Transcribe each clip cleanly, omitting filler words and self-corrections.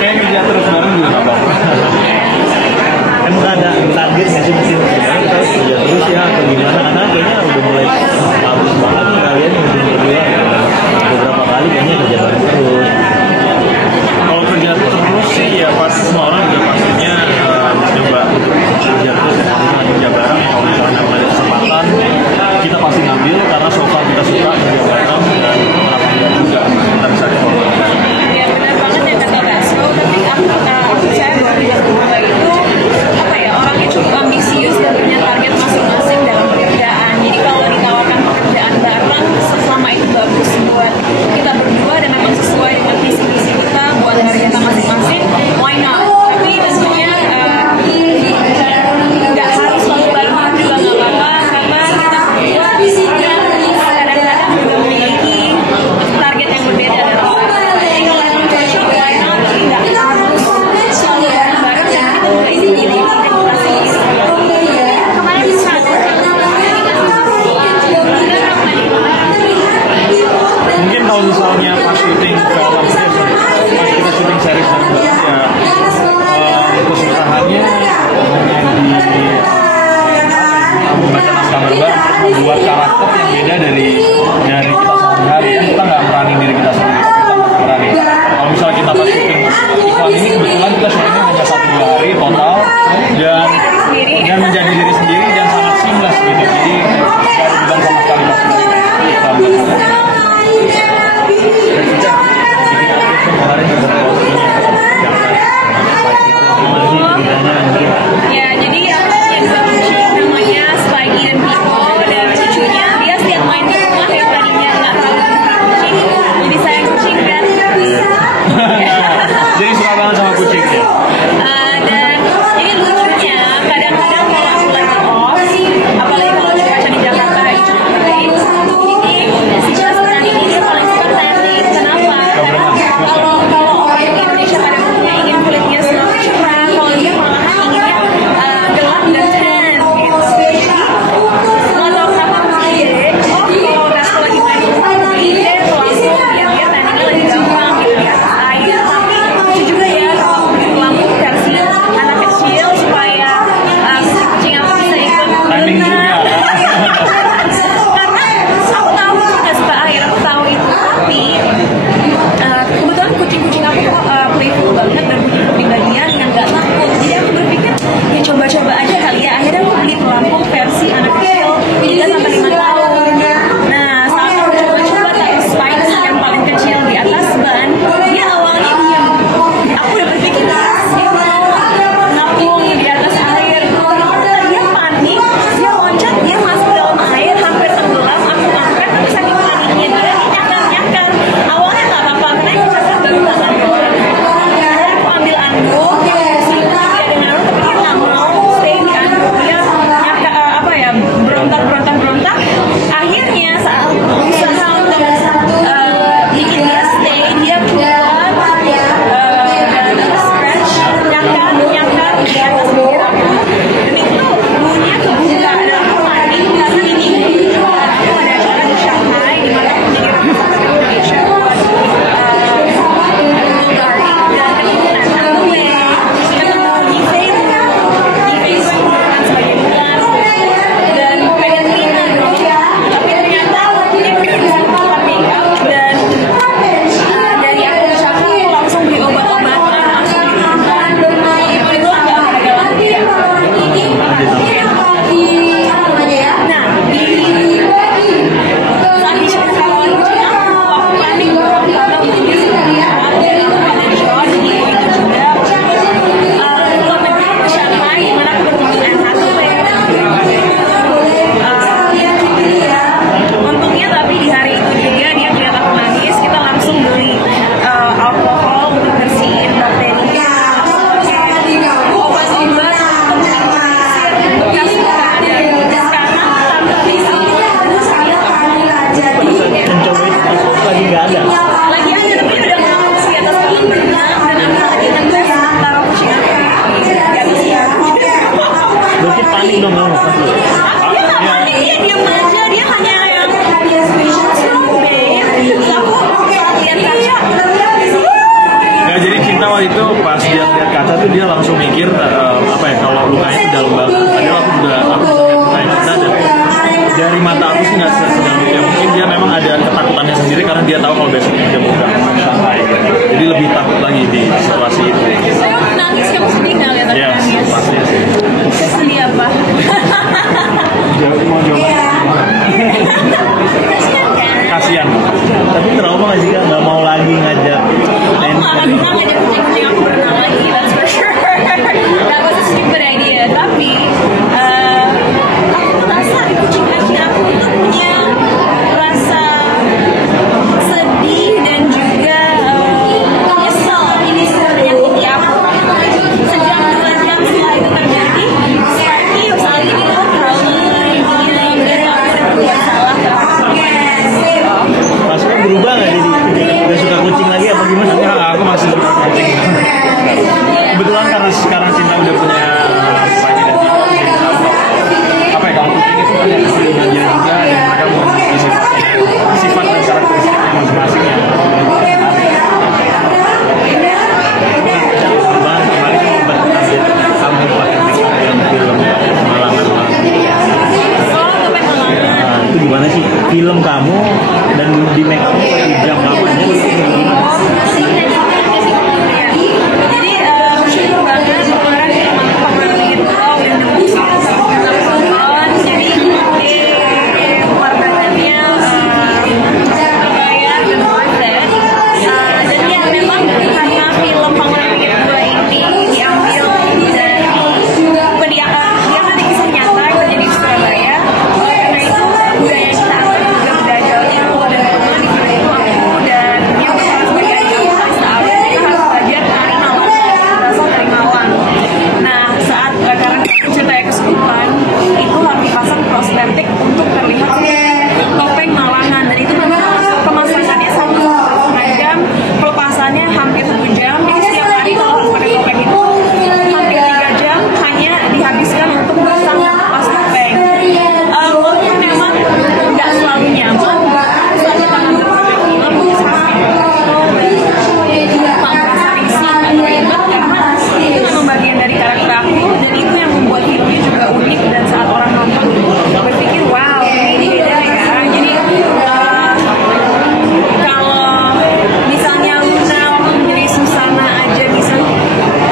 Kayak kerja terus bareng juga nggak apa-apa. Emang ada target nggak sih mesti sebenarnya kita harus kerja terus ya atau gimana? Karena kayaknya udah mulai bagus banget nih kalian yang udah berdua beberapa kali kayaknya kerja bareng terus. Kalau kerja terus sih ya pasti semua orang juga pastinya mencoba untuk kerja terus ya, karena kerja bareng kalau misalnya ada kesempatan kita pasti ngambil karena so far kita suka kerja bareng dan kenapa enggak juga kita bisa kolaborasi. Ya benar banget yang kata Baso, tapi aku saya bahwa di berdua itu apa ya, orangnya cukup ambisius dan punya target masing-masing dalam pekerjaan. Jadi kalau ditawarkan pekerjaan bareng selama itu bagus buat kita berdua dan memang sesuai dengan visi-visi kita buat hari kita masing-masing, why not? Tapi tentunya nggak harus selalu bareng juga nggak apa-apa, karena kita berdua kadang-kadang juga memiliki target yang berbeda dan jadi kalau emang cocok why not, tapi nggak harus selalu bareng-bareng dan kita juga ini jadi reputasi kemarin bisa Mungkin kalau misalnya pas syuting film pas kita syuting series ya kesusahannya hanya di membaca naskah bareng terus membuat karakter yang beda dari kita sehari-hari. Kita nggak meranin diri kita sendiri, kita nggak meranin. Kalau misalnya kita pas syuting iklan ini kebetulan kita syutingnya hanya 1-2 hari total dan menjadi diri sendiri dan sangat seamless gitu. Jadi nggak ada beban sama sekali pas kita syuting. Kemarin juga posting ya, jadi aku punya dua kucing namanya Spaggy dan Pico, dan lucunya dia setiap main di rumah yang tadinya kaca tuh dia langsung mikir apa ya, kalau lukanya itu dalam banget. Padahal aku bisa lihat lukanya kita dan dari mata aku sih nggak sedang ya, mungkin dia memang ada ketakutannya sendiri karena dia tahu kalau besok dia mau berangkat santai. Jadi lebih takut lagi di situasi itu. Saya nangis, kamu sedih nggak lihat aku Ya, nangis? pasti sih. Sedih apa? Mau jawab? Kasian kan? Kasian. Tapi trauma nggak sih Kak? Nggak mau lagi ngajak Aku nggak akan pernah ngajak kucing-kucing aku berenang lagi, that's for sure. That was a stupid idea. Tapi aku merasa kucing-kucing aku itu punya rasa sedih dan juga nyesel ini sebenarnya menyakiti aku. Sejam 2 jam setelah itu terjadi, Sparky saat ini tuh trauma diam dan aku berbuat salah ke aku. Mas Kak berubah nggak jadi udah suka kucing lagi apa gimana? Ya, aku masih suka kucing. Kebetulan karena sekarang Cinta udah punya Sparky dan Tito, jadi apa ya, kalau kucing itu punya kepribadian juga dan mereka memiliki sifat dan karakteristiknya masing-masing ya. Bang kemarin sempat update kamu pakai film Malangan. Oh, topeng malangan. Nah, itu gimana sih film kamu dan di make up jam kapannya itu gimana? Jadi bersyukur banget kemarin teman-teman itu udah nembus 1,6 tahun. Jadi pengorbanannya terbayar dan worth it. Dan ya memang karena film Pangeran Langit 2 ini diambil dari diangkat di kisah nyata yang terjadi di Surabaya. Karena itu budaya kita angkat juga budaya Jawa Timur, dan kebetulan di film itu aku dan yang sebagai ayah harus tahu kita harus belajar tari Malang, berasal dari Malang. Nah saat karena ceritanya kesurupan itu harus dipasang prostetik untuk terlihat topeng Malangan, dan itu memang pemasangannya 1,5 jam, pelepasannya hampir 1 jam. Jadi setiap hari kalau harus pakai topeng itu hampir 3 jam hanya dihabiskan untuk pasang dan lepas topeng. Walaupun memang nggak selalu nyaman, saat kita ngambil proyek film itu tak merasa risih atau ribet karena itu memang bagian dari karakter aku, dan itu yang membuat filmnya juga unik. Dan saat orang nonton berpikir wow ini beda ya. Jadi kalau misalnya Luna waktu menjadi Susana aja bisa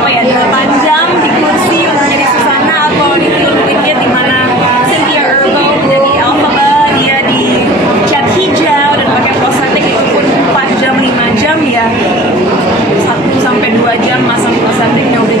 apa ya 8 jam di kursi untuk jadi Susana, atau di film Wicked di mana Cynthia Erivo menjadi Elphaba, dia dicat hijau dan pakai prostetik itu pun 4 jam 5 jam ya, 1 sampai 2 jam masang prostetiknya udah